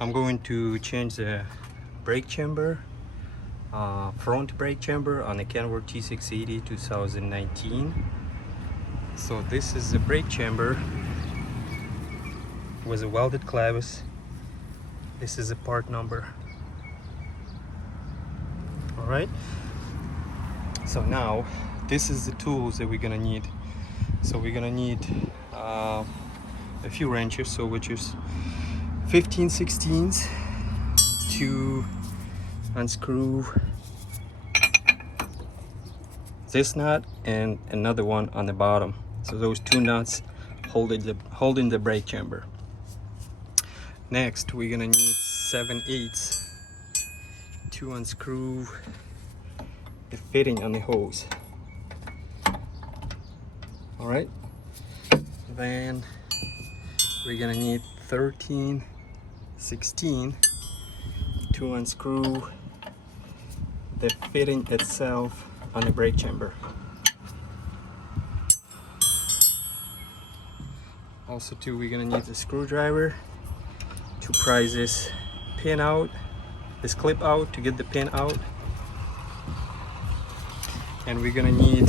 I'm going to change the brake chamber, front brake chamber on the Kenworth T680 2019. So this is the brake chamber with a welded clevis. This is the part number. All right. So now this is the tools that we're gonna need. So we're gonna need a few wrenches, so which is 15/16 to unscrew this nut and another one on the bottom. So those two nuts holding the brake chamber. Next, we're gonna need 7/8 to unscrew the fitting on the hose. All right. Then we're gonna need 13/16 to unscrew the fitting itself on the brake chamber. Also too, we're gonna need a screwdriver to prise this pin out, this clip out, to get the pin out. And we're gonna need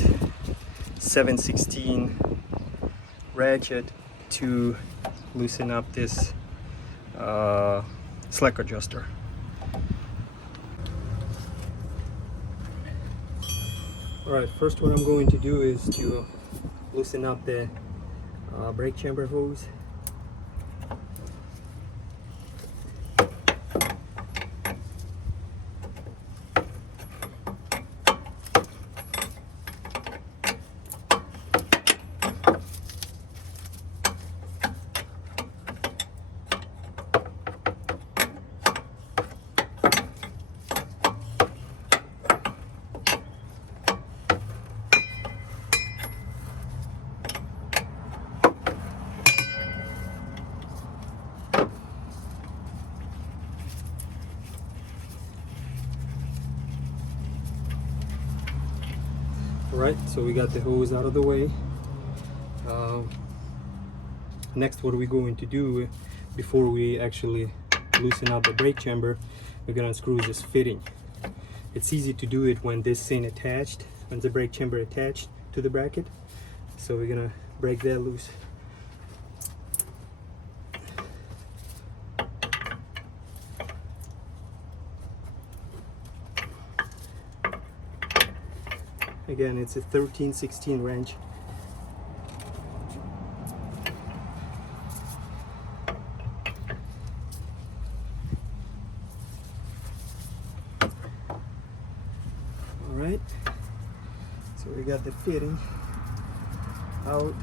7/16 ratchet to loosen up this slack adjuster. Alright, first what I'm going to do is to loosen up the brake chamber hose. Alright, so we got the hose out of the way. Next, what are we going to do before we actually loosen up the brake chamber? We're going to unscrew this fitting. It's easy to do it when this thing attached, when the brake chamber attached to the bracket. So we're going to break that loose. Again, it's a 13/16 wrench. Alright, so we got the fitting out.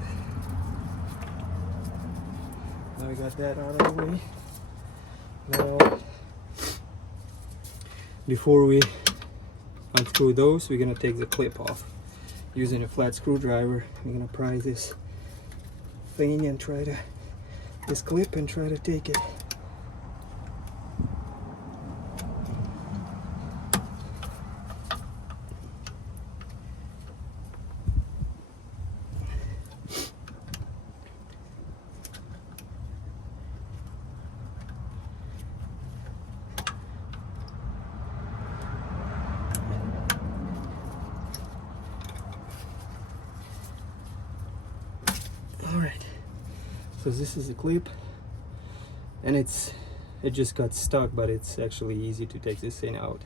Now we got that out of the way. Now, before we unscrew those, we're going to take the clip off. Using a flat screwdriver, we're going to prise this thing and try to, this clip, and try to take it. Alright, so this is the clip, and it just got stuck, but it's actually easy to take this thing out.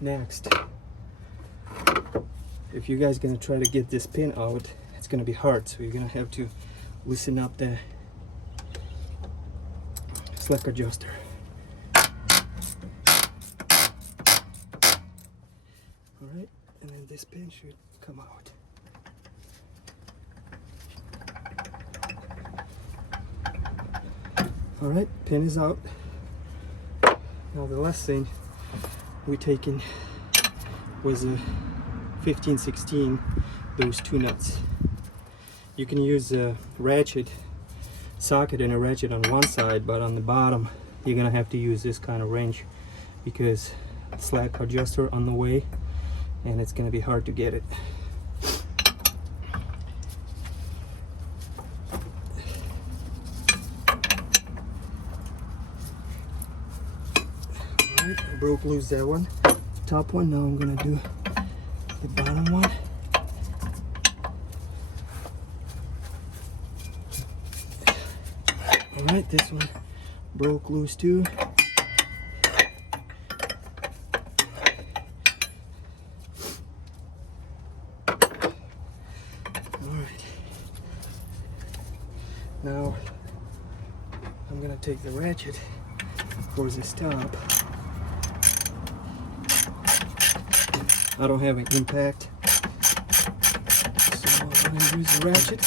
Next, if you guys gonna try to get this pin out, it's gonna be hard, so you're gonna have to loosen up the slack adjuster. Alright, and then this pin should come out. Alright, pin is out. Now the last thing we taken was a 15/16, those two nuts. You can use a ratchet socket and a ratchet on one side, but on the bottom you're gonna have to use this kind of wrench because slack adjuster on the way, and it's gonna be hard to get it. Alright, I broke loose that one. Top one, now I'm gonna do the bottom one. Alright, this one broke loose too. Alright. Now I'm gonna take the ratchet for the stop. I don't have an impact, so I'm gonna use the ratchet.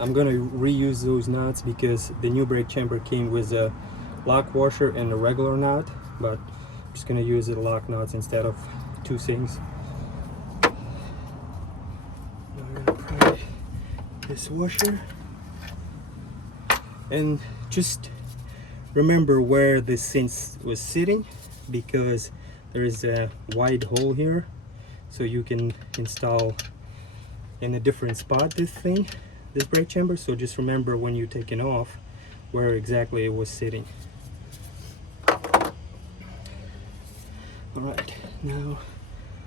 I'm gonna reuse those nuts because the new brake chamber came with a lock washer and a regular nut, but I'm just gonna use the lock nuts instead of two things. Now I'm gonna pry this washer, and just remember where this thing was sitting, because there is a wide hole here, so you can install in a different spot this brake chamber. So just remember when you're taking off where exactly it was sitting. Alright, now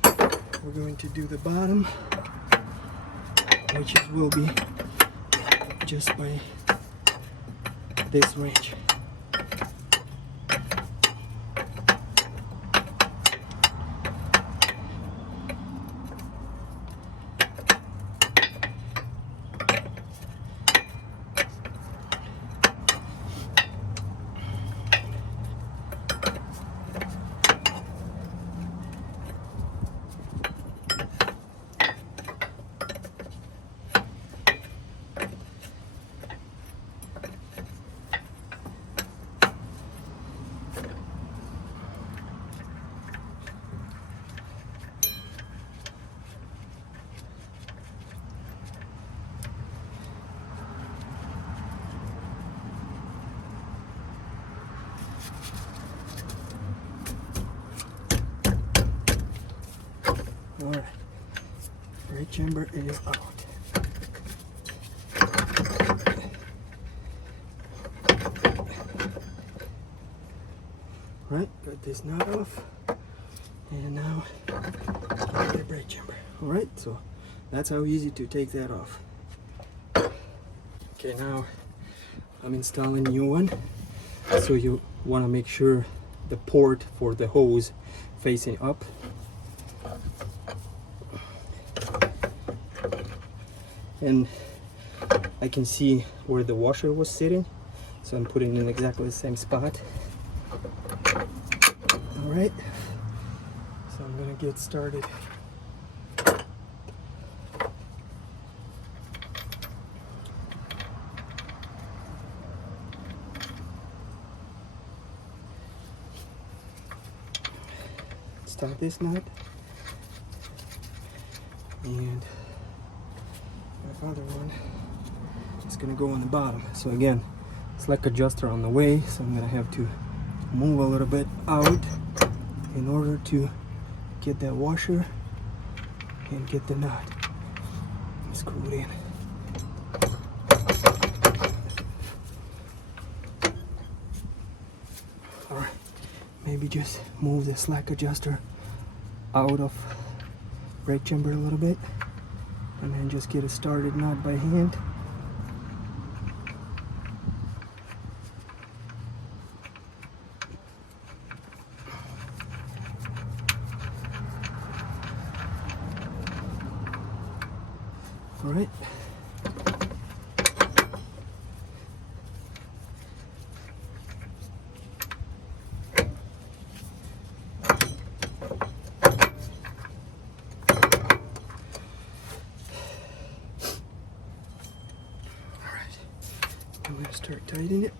we're going to do the bottom, which will be just by this wrench. Alright, brake chamber is out. Right, got this nut off, and now get the brake chamber. Alright, so that's how easy to take that off. Okay, now I'm installing a new one. So you want to make sure the port for the hose facing up. And I can see where the washer was sitting, so I'm putting it in exactly the same spot. Alright, so I'm gonna get started. Stop this nut, and my other one is gonna go on the bottom. So again, it's like adjuster on the way, so I'm gonna have to move a little bit out in order to get that washer and get the nut screwed in. Alright, maybe just move the slack adjuster out of brake chamber a little bit, and then just get it started nut by hand. All right. I'm going to start tightening it.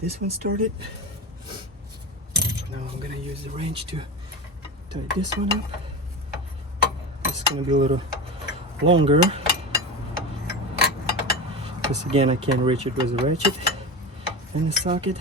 this one started. Now I'm gonna use the wrench to tie this one up. This is gonna be a little longer because again I can't reach it with a ratchet and the socket.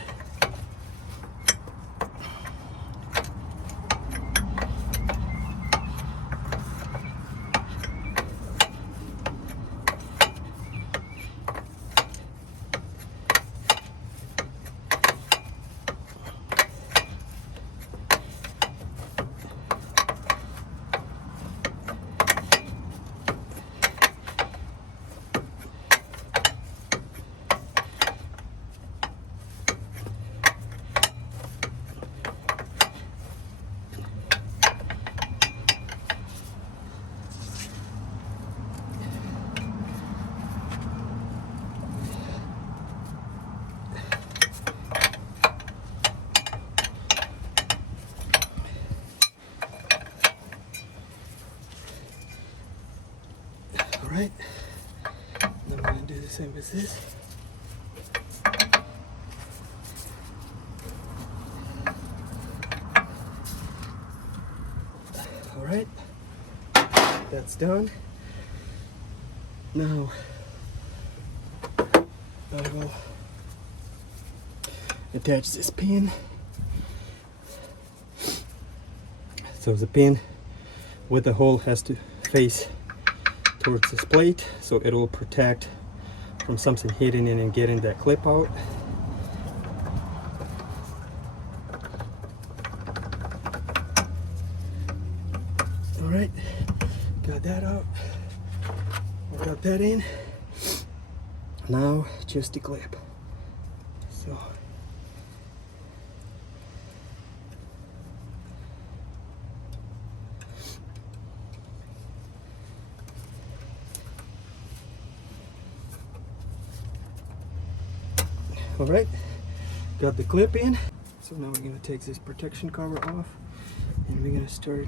Alright, then I'm going to do the same as this. Alright, that's done. Now, I will attach this pin. So the pin with the hole has to face towards this plate, so it will protect from something hitting in and getting that clip out. All right, got that out. I got that in. Now just the clip. So all right, got the clip in. So now we're going to take this protection cover off and we're going to start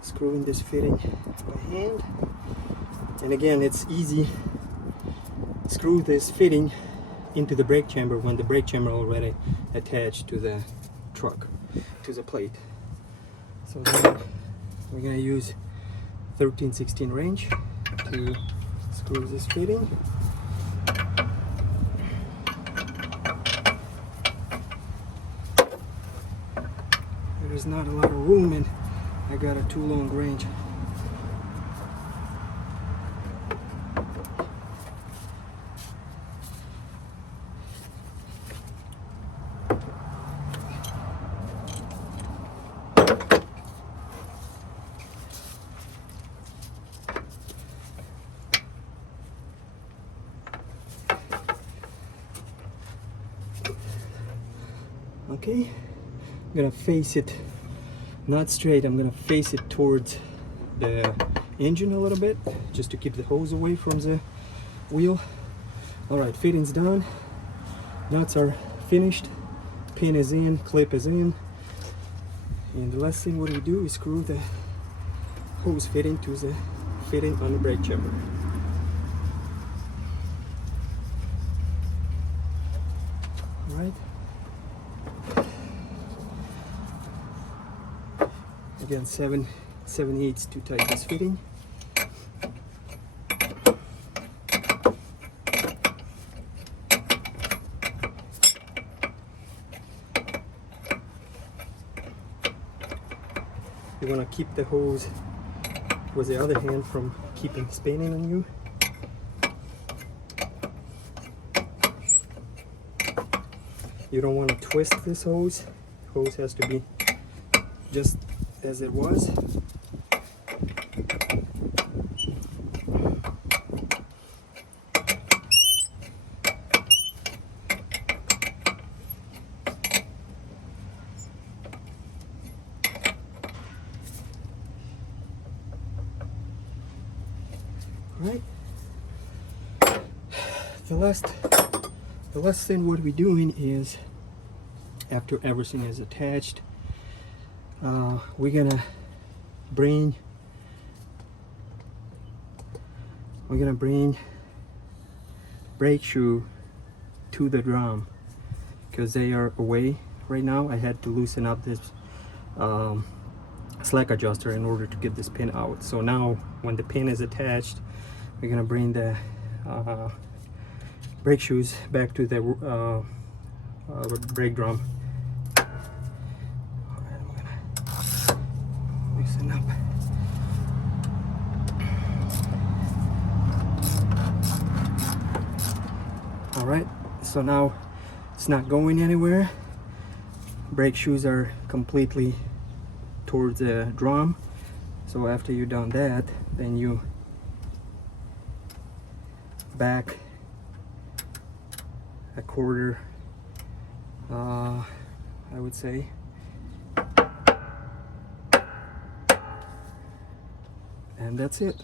screwing this fitting by hand. And again, it's easy. Screw this fitting into the brake chamber when the brake chamber already attached to the truck, to the plate. So now we're going to use 13/16 wrench to screw this fitting. There's not a lot of room and I got a too long wrench. Okay, I'm gonna face it not straight, I'm gonna face it towards the engine a little bit just to keep the hose away from the wheel. Alright, fitting's done, nuts are finished, pin is in, clip is in, and the last thing what we do is screw the hose fitting to the fitting on the brake chamber. Alright. Again, 7/8 to tight this fitting. You want to keep the hose with the other hand from keeping spinning on you. You don't want to twist this hose. The hose has to be just as it was. Right. The last thing what we're doing is, after everything is attached, we're gonna bring brake shoe to the drum because they are away right now. I had to loosen up this slack adjuster in order to get this pin out. So now when the pin is attached, we're gonna bring the brake shoes back to the brake drum. All right, I'm gonna loosen up. All right, so now it's not going anywhere. Brake shoes are completely towards the drum. So after you've done that, then you back a quarter, I would say, and that's it.